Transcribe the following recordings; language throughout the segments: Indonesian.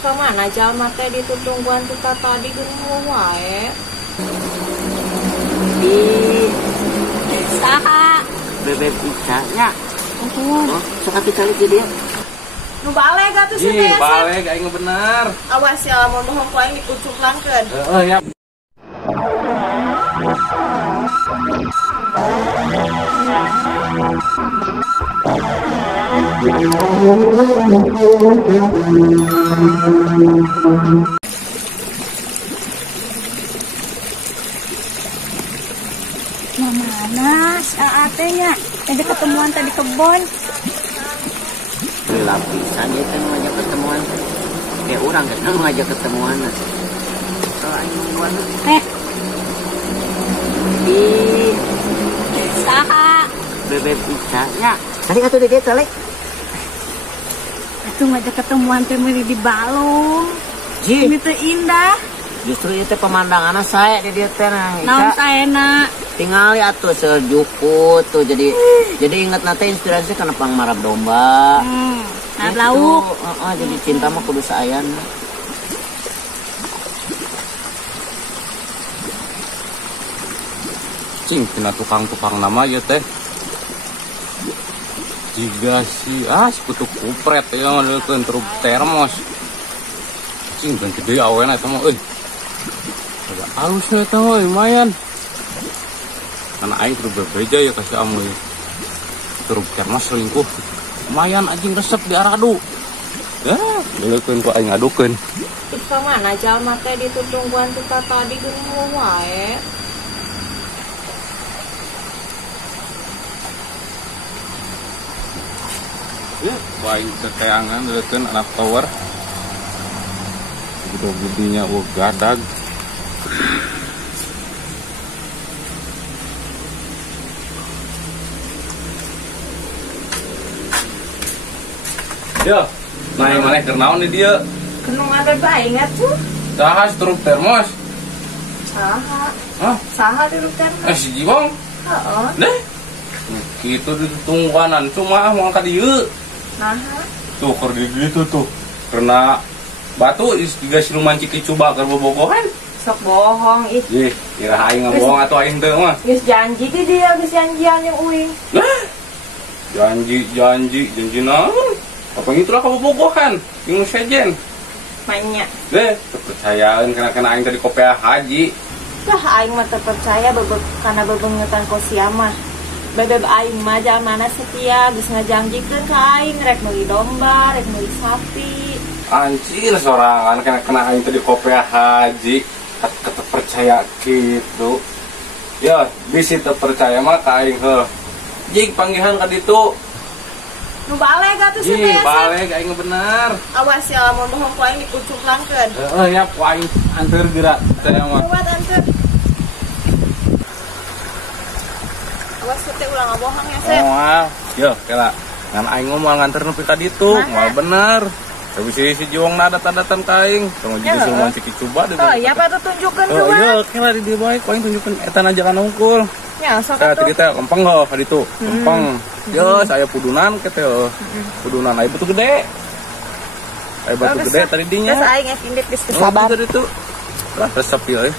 Kemana jalma teh ditutungguan kita tadi geuning wae. Di saha bebek Ica nya. Oh, sok atuh cari ke dia. Nu baleg atuh sih teh. Baleg aing bener. Awas ya lamun bohong ku aing dikucuklankeun. Ya. Mana si Ate-nya? Tadi ketemuan tadi kebon. Lapisan dia kan ngajak ketemuan. Kayak orang kan ngajak ketemuan. So aing kuat. Di Saha? bebek Ica nya. Tadi atuh dia teh. Atuh ngajak ketemuan teh meuli di Balung. Ji, Ini teh indah. justru itu pemandangannya saya di dia teh nah. Naon saena? Tinggal ya tuh sejukut tuh jadi inget nanti inspirasi karena pang marab domba. Harap lauk. Jadi cinta mah kudu sayang. Cing, tina tukang-tukang nama ya teh. Jiga si kutu kupret ya ngadeukeun truk termos. Cing, dan gede awena eta mah euy. Ada alusnya eta mah lumayan. Karena aing truk bebeja ya kasih amu. Truk termos selingkuh. Lumayan anjing resep di aradu. Ya, deukeun ku aing ngadukeun. Kemana jalma teh ditutungguan kita tadi geuning wae. Ya, baik keteangan deukeun anak tower. Gede-gedenya gadag. Ya, naik maneh keur naon di dieu? Kenung ada bae tuh. Saha truk termos? Saha? Hah? Saha di lukan? Si Jibong? Heeh. Deh. Kitu ditungguanan cuma moal ka dieu. Naha? Tuh keur di ditu tuh. Karena batu juga siluman ciki coba keur bobogohan. Sok bohong ih. Ih, kira aing ngebohong atuh aing teu mah. Geus janji di dia, geus janjian yang uing. Lah. Janji naon? Apa itu lah kabobogohan? Jeung sejen. Manya. Deh, kepercayaan karena aing tadi kopiah haji. Lah aing mah teu percaya kana bebengetan ku sia mah. Bebeb aing mah mana setia geus ngajanjikeun ka aing rek meuli domba, rek meuli sapi. Anjir sorangan kena aing tadi kopiah haji. Kata percaya gitu. Ya, bisi teu percaya mah ka aing heuh. Jig panggihan ka ditu. Nu baleg atuh sih teh. Baleg aing bener. Awas ya lamun bohong ku aing dikucuklankeun. Ya ku aing anteur geura teh mah. Kuat anteur. Awas teh ulah ngabohong ya, Sep. Moal. Yo, kela. Ngan aing ngomong nganter nepi ka ditu, moal bener. Tapi si jiwang nadat-nadatan ka aing. Tong jadi siluman ciki coba deh. Oh, iya apa tuh tunjukkeun Oh, coba. iya, kela di dieu bae ku aing tunjukkeun eta ajakan hungkul. Ya, sok Saya atuh. tadi teh lempeng heuh ka ditu. Lempeng. Yo, saya pudunan kete heuh. Pudunan aya batu gede. Aya batu gede tadi dinya. Terus aing indit geus Oh, kesabar. tadi itu. Lah resep ieu.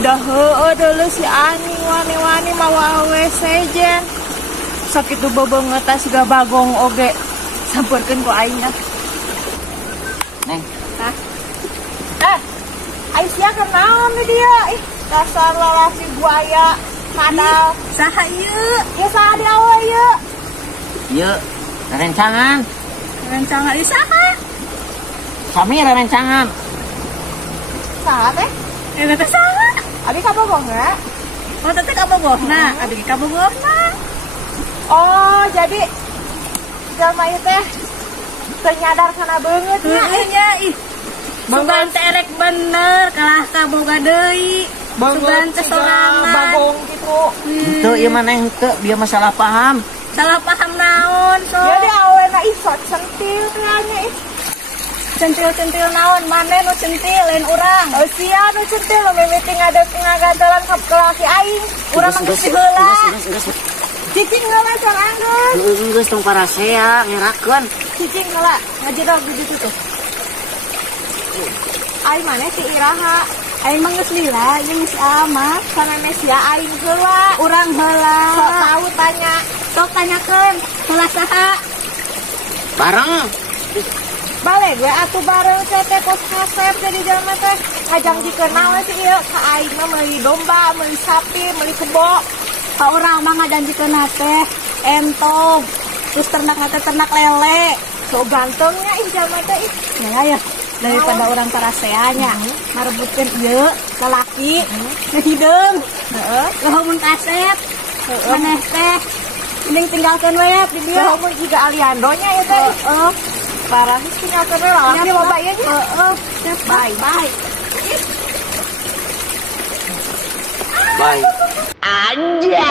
Dah heueuh deuleu si Ani wani-wani mawa WC jen. Sakitu bebeungeut siga bagong oge. Sampeurkeun ku aing nya. Neng, Aing sia keur naon di dieu? Ih, dasar lalaki buaya. Kadal. Saha ieu? Ya saha di awe ieu? ieu rencangan. Rencangan di saha? Sami rencangan. Saha teh? Eta teh saha? Abi kabogoh enggak? Oh, teh kabogohna, abi kabogohna. Oh, jadi jalma ieu teh teu nyadar kana beungeut nya. Heueuh nya ih. Sugan teh erek bener, kalah kaboga deui. Sugan teh sorangan. Bagong gitu. Itu ieu mah neng teu dia masalah paham. Salah paham naon, so. Ya di awena ih sok centil teh nya ih. Centil-centil naon, mane nu centil lain urang. Oh sia nu centil nu mimiti ngagantelan ka laki aing. Urang mah geus heula. Cicing heula sok anggeus. Geus tong parasea ngerakeun. Cicing heula ngajedog di situ tuh. Ai mana si Iraha? Ai mah geus lila jeung si Ama. Sanane sia aing heula. Urang heula. Sok tahu tanya. Sok tanyakeun heula saha? Bareng. Bale gue atuh bareng teh kos kasep jadi jelema teh ngajangjikeun naon sih ieu ka aing mah meuli domba, meuli sapi, meuli kebo. Ka urang mah ngajanjikeun teh entong. Terus ternak ternak lele. So gantengnya ih jelema teh ih. Ya daripada orang taraseanya marebutkeun ieu lalaki ngehideung. Heeh. Lamun kasep. Maneh teh mending tinggalkeun we di dieu. Mun jiga aliandonya ya teh. Heeh. Parah sih tinggalkeun we lalaki loba ieu nya. Heeh. Bye. Bye. Aja.